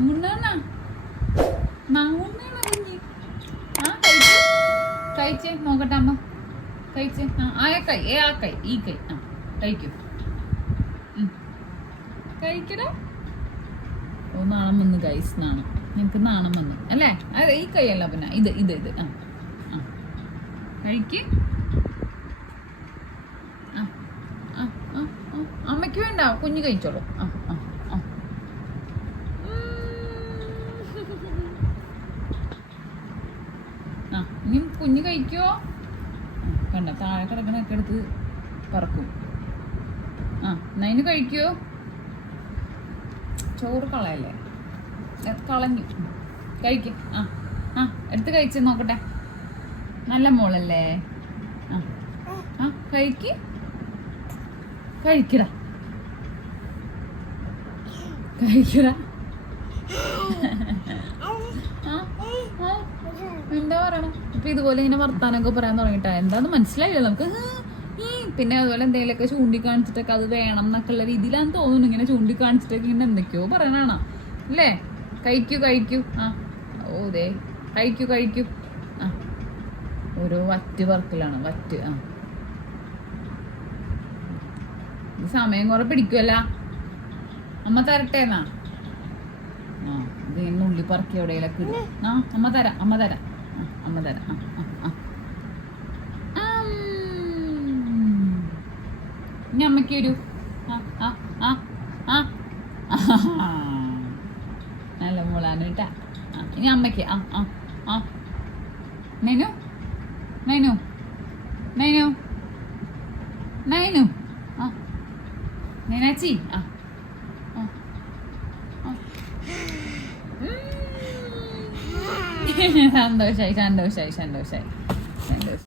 മാങ്ങുണ്ണാ മാങ്ങുണ്ണാണോ കുഞ്ഞി? ആ കഴിച്ച് നോക്കട്ടെ അമ്മ. കഴിച്ച് ആ കൈ ആ കൈ ഈ കൈ ആ കഴിക്കും. കഴിക്കടാ. ഓ നാണം വന്നു ഗൈസ്, നാണം. എനിക്ക് നാണം വന്നു അല്ലേ? അതെ ഈ കൈ അല്ല പിന്നെ ഇത് ഇത് ഇത് ആ ആ കഴിക്ക്. ആ ആ ആ അമ്മയ്ക്ക് വേണ്ട, കുഞ്ഞ് കഴിച്ചോളൂ. ആ ആ ആ ആ ഇനി കുഞ്ഞ് കഴിക്കോ? കണ്ട താഴെ കിടക്കണൊക്കെ എടുത്ത് പറക്കും. ആ നൈന് കഴിക്കോ? ചോറ് കളയല്ലേ, കളഞ്ഞു. കഴിക്കും. ആ ആ എടുത്ത് കഴിച്ച് നോക്കട്ടെ. നല്ല മോളല്ലേ? ആ ആ കഴിക്ക്. കഴിക്കടാ കഴിക്കടാ. എന്താ പറയണം ഇപ്പൊ ഇതുപോലെ ഇങ്ങനെ വർത്താനൊക്കെ പറയാൻ തുടങ്ങിട്ടാ എന്താന്ന് മനസ്സിലായില്ല നമുക്ക്. പിന്നെ അതുപോലെ എന്തെങ്കിലുമൊക്കെ ചൂണ്ടിക്കാണിച്ചിട്ടൊക്കെ അത് വേണം എന്നൊക്കെ ഉള്ള രീതിയിലാന്ന് തോന്നുന്നു. ഇങ്ങനെ ചൂണ്ടിക്കാണിച്ചിട്ടൊക്കെ ഇങ്ങനെ എന്തൊക്കെയോ പറയണാണോ അല്ലേ? കഴിക്കൂ കഴിക്കൂ. ആ ഓ ദേ കഴിക്കൂ കഴിക്കൂ. ആ ഓരോ വറ്റ് പറക്കലാണ് വറ്റ്. ആ സമയം കുറെ പിടിക്കുമല്ല. അമ്മ തരട്ടെ എന്നാ? ആ ഇത് ഇങ്ങനെ ഉള്ളി പറക്കി എവിടെയെങ്കിലൊക്കെ ഇടും. ആ അമ്മ തരാം അമ്മ തരാം അമ്മ തരാം. ആ ആ ആ ഇനി അമ്മയ്ക്ക് വരൂ. ആ ആ ആ ആ നല്ല മോളാണ് കേട്ടാ. ആ ഇനി അമ്മയ്ക്ക്. ആ ആ ആ നൈനു നൈനു നൈനു നൈനു ആ നൈനാച്ചി. ആ സന്തോഷായി സന്തോഷായി സന്തോഷായി സന്തോഷം.